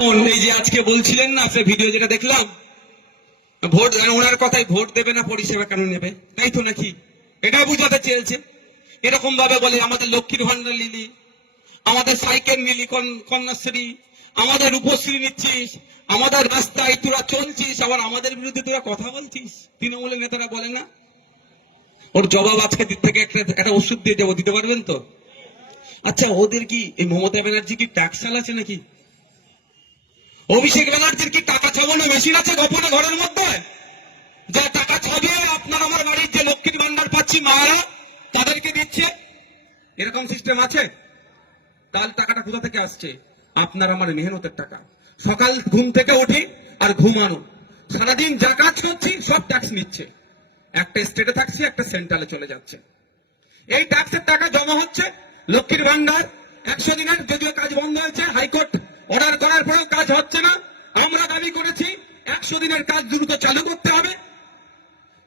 এই যে আজকে বলছিলেন না আপনার ভিডিও যেটা দেখলাম, ভোট ওনার কথাই ভোট দেবে না পরিষেবা কেন নেবে, তাই তো নাকি? এটা বুঝাতে চেয়েছে। এরকম ভাবে বলে আমাদের লক্ষ্মীর ভান্ডার নিলি, আমাদের সাইকেল নিলি, কন্যাশ্রী, আমাদের রূপশ্রী নিচ্ছিস, আমাদের রাস্তায় তোরা চলছিস, আবার আমাদের বিরুদ্ধে তোরা কথা বলছিস। তৃণমূলের নেতারা বলে না? ওর জবাব আজকে দিক থেকে একটা ওষুধ দিয়ে যাবো, দিতে পারবেন তো? আচ্ছা, ওদের কি এই মমতা ব্যানার্জি কি ট্যাক্স চালাচ্ছে নাকি? অভিষেক ব্যানার্জির কি টাকা ছাপানো মেশিন আছে গোপনে ঘরের মধ্যে, যা টাকা ছাপিয়ে আপনার আমার বাড়ির যে লক্ষ্মীর ভান্ডার পাচ্ছি মায়েরা তাদেরকে দিচ্ছে? এরকম সিস্টেম আছে? তাহলে টাকাটা কোথা থেকে আসছে? আপনার আমার মেহনতের টাকা। সকাল ঘুম থেকে উঠি আর ঘুমানো, সারাদিন যা কাজ করছি সব ট্যাক্স নিচ্ছে। একটা স্টেটে থাকছি, একটা সেন্ট্রালে চলে যাচ্ছে। এই ট্যাক্সের টাকা জমা হচ্ছে লক্ষ্মীর ভান্ডার 100 দিনের, যদিও কাজ বন্ধ হয়েছে, হাইকোর্ট অর্ডার করার পরেও কাজ হচ্ছে না। আমরা দাবি করেছি 100 দিনের কাজ দ্রুত চালু করতে হবে।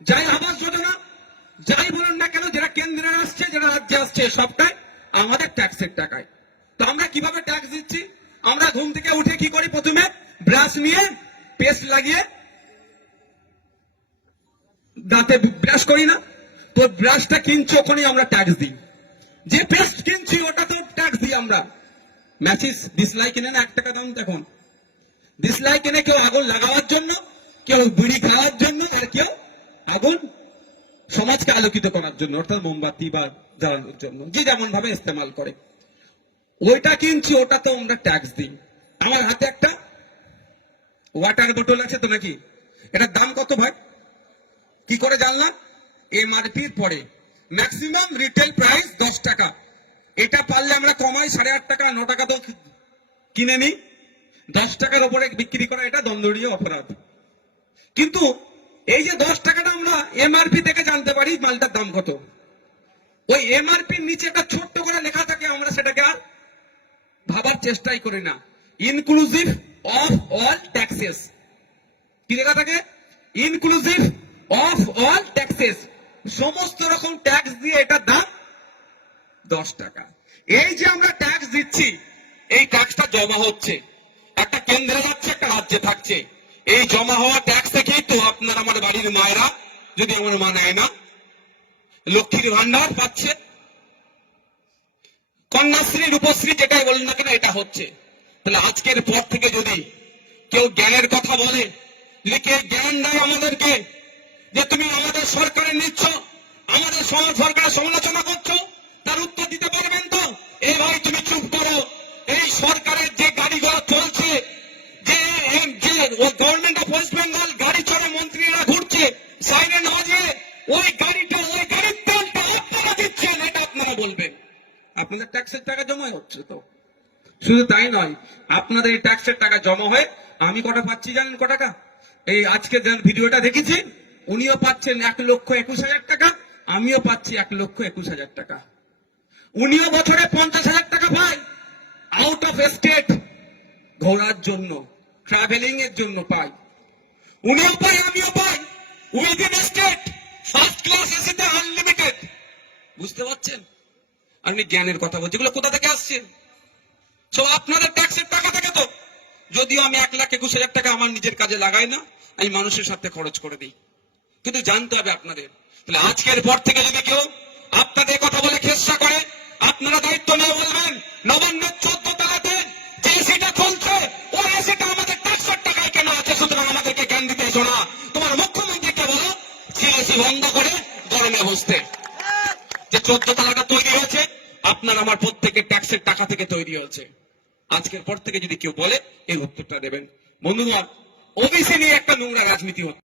যাই আবাস যোজনা, যাই বলুন না কেন, যেটা কেন্দ্রে আসছে, যেটা রাজ্যে আসছে, সবটাই আমাদের ট্যাক্সের টাকায়। তো আমরা কিভাবে ট্যাক্স দিচ্ছি? আমরা ঘুম থেকে উঠে কি করি? প্রথমে ব্রাশ নিয়ে পেস্ট লাগিয়ে দাঁতে ব্রাশ করি না? তো ব্রাশটা কিনছি, ওখানে আমরা ট্যাক্স দিই। যে পেস্ট কিনছি ওটা তো ট্যাক্স দিই আমরা। ম্যাচিস ডিসলাইক কিনে না 1 টাকা দাম। দেখুন, ডিসলাইক কিনে কেউ আগুন লাগাবার জন্য, কেউ বিড়ি খাওয়ার জন্য, আর কেউ আগুন সমাজকে আলোকিত করার জন্য, অর্থাৎ মোমবাতি বা জ্বালানোর জন্য, যে যেমন ভাবে ইস্তেমাল করে। ওইটা কিনছি, ওটা তো আমরা ট্যাক্স দিই। আমার হাতে একটা ওয়াটার বোতল আছে তো নাকি? এটার দাম কত ভাই? কি করে জানলাম? এমআরপির পরে ম্যাক্সিমাম রিটেল প্রাইস 10 টাকা। এটা পারলে আমরা কমাই 8.5 টাকা, 9 টাকা তো কিনে নিই। 10 টাকার উপরে বিক্রি করা এটা দণ্ডনীয় অপরাধ। কিন্তু এই যে 10 টাকাটা আমরা এমআরপি থেকে জানতে পারি মালটার দাম কত, ওই এমআরপির নিচে একটা ছোট্ট করে লেখা থাকে, আমরা সেটাকে আর ভাবার চেষ্টাই করি না। Inclusive of all taxes. কি লেখা থাকে? Inclusive of all taxes. সমস্ত রকম ট্যাক্স দিয়ে এটার দাম 10 টাকা। এই যে আমরা ট্যাক্স দিচ্ছি, এই ট্যাক্সটা জমা হচ্ছে, একটা কেন্দ্রে যাচ্ছে, একটা রাজ্যে থাকছে। এই জমা হওয়া ট্যাক্স থেকেই তো আপনার আমার বাড়ির মায়েরা, যদি আমার মা নেয় না, লক্ষ্মীর ভান্ডার পাচ্ছে, কন্যাশ্রী, রূপশ্রী, যেটাই বলুন না কেন, এটা হচ্ছে। তাহলে আজকের পর থেকে যদি কেউ জ্ঞানের কথা বলে, যদি কেউ জ্ঞান দেয় আমাদেরকে যে তুমি আমাদের সরকারের নিচ্ছ, আমাদের সরকারের সমালোচনা করছো, তার উত্তর দিতে পারবেন তো? এই ভাই তুমি চুপ করো। এই সরকারের যে গাড়িগুলো চলছে, যে গভর্নমেন্ট অফ ওয়েস্ট বেঙ্গল গাড়ি চড়ে মন্ত্রীরা ঘুরছে সাইরেন বাজিয়ে, ওই গাড়ির তেলটা আপনারা দিচ্ছেন, এটা আপনারা বলবেন। আপনাদের ট্যাক্সের টাকা জমা হচ্ছে তো। শুধু তাই নয়, আপনাদের এই ট্যাক্সের টাকা জমা হয়ে আমি কটা পাচ্ছি জানেন? ক টাকা? এই আজকে ভিডিওটা দেখেছি, উনিও পাচ্ছেন 1,21,000 টাকা, আমিও পাচ্ছি 1,21,000 টাকা। উনিও বছরে 50,000 টাকা পায়, আউট অফ স্টেট ঘোরার জন্য, ট্রাভেলিং এর জন্য পাই। উনিও পাই, আমিও পাই, উইদিন স্টেট ফার্স্ট ক্লাস এসিতে আনলিমিটেড। বুঝতে পারছেন? আপনি জ্ঞানের কথা বলছেন, এগুলো কোথা থেকে আসছে? সব আপনাদের ট্যাক্সের টাকা থেকে তো। যদিও আমি 1,21,000 টাকা আমার নিজের কাজে লাগাই না, আমি মানুষের সাথে খরচ করে দিই। কিন্তু জানতে হবে আপনাদের। তাহলে আজকের পর থেকে যদি কেউ আপনাদের কথা বলে খেসা করে, আপনারা দায়িত্ব নিয়ে বলবেন নবান্নের 14 তলাতে যে এসিটা চলছে, ওই এসিটা আমাদের ট্যাক্সের টাকায় কেন আছে? সুতরাং আমাদেরকে জ্ঞান দিতে এসো না। তোমার মুখ্যমন্ত্রীকে বলো সিএসি বন্ধ করে গরমে বসতে। যে 14 তলাটা তৈরি হয়েছে আপনার আমার প্রত্যেকের ট্যাক্সের টাকা থেকে তৈরি হয়েছে। আজকের পর থেকে যদি কেউ বলে, এই উত্তরটা দেবেন। বন্ধুগণ, ওবিসি নিয়ে একটা নোংরা রাজনীতি হচ্ছে।